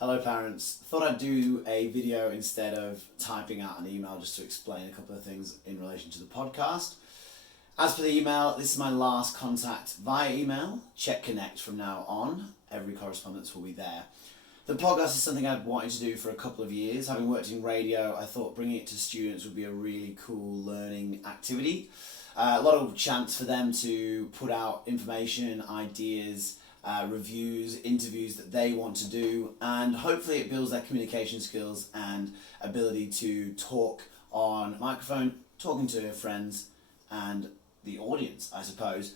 Hello parents, thought I'd do a video instead of typing out an email just to explain a couple of things in relation to the podcast. As per the email, this is my last contact via email. Check Connect from now on. Every correspondence will be there. The podcast is something I've wanted to do for a couple of years. Having worked in radio, I thought bringing it to students would be a really cool learning activity. A lot of chance for them to put out information, ideas, reviews, interviews that they want to do, and hopefully it builds their communication skills and ability to talk on microphone, talking to friends and the audience, I suppose.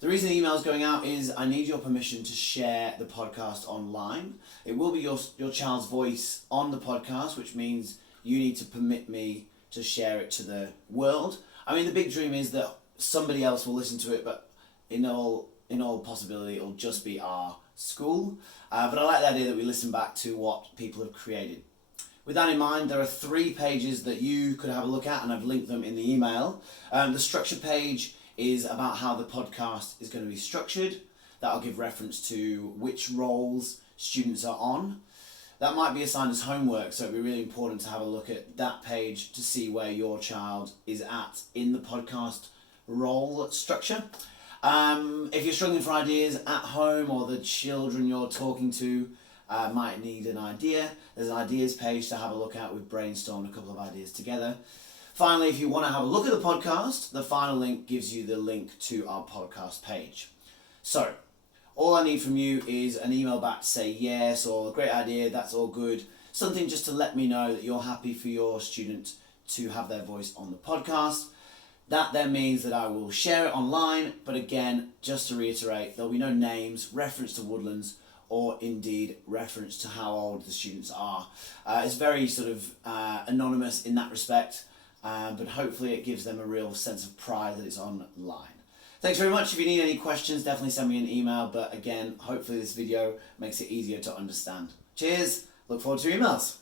The reason the email is going out is I need your permission to share the podcast online. It will be your child's voice on the podcast, which means you need to permit me to share it to the world. I mean, the big dream is that somebody else will listen to it, but in all possibility, it'll just be our school. But I like the idea that we listen back to what people have created. With that in mind, there are 3 pages that you could have a look at, and I've linked them in the email. The structure page is about how the podcast is going to be structured. That'll give reference to which roles students are on. That might be assigned as homework, so it'd be really important to have a look at that page to see where your child is at in the podcast role structure. If you're struggling for ideas at home, or the children you're talking to might need an idea, there's an ideas page to have a look at. We've brainstormed a couple of ideas together. Finally, if you want to have a look at the podcast, the final link gives you the link to our podcast page. So, all I need from you is an email back to say yes, or great idea, that's all good. Something just to let me know that you're happy for your student to have their voice on the podcast. That then means that I will share it online, but again, just to reiterate, there'll be no names, reference to Woodlands, or indeed reference to how old the students are. It's very sort of anonymous in that respect, but hopefully it gives them a real sense of pride that it's online. Thanks very much. If you need any questions, definitely send me an email, but again, hopefully this video makes it easier to understand. Cheers, look forward to your emails.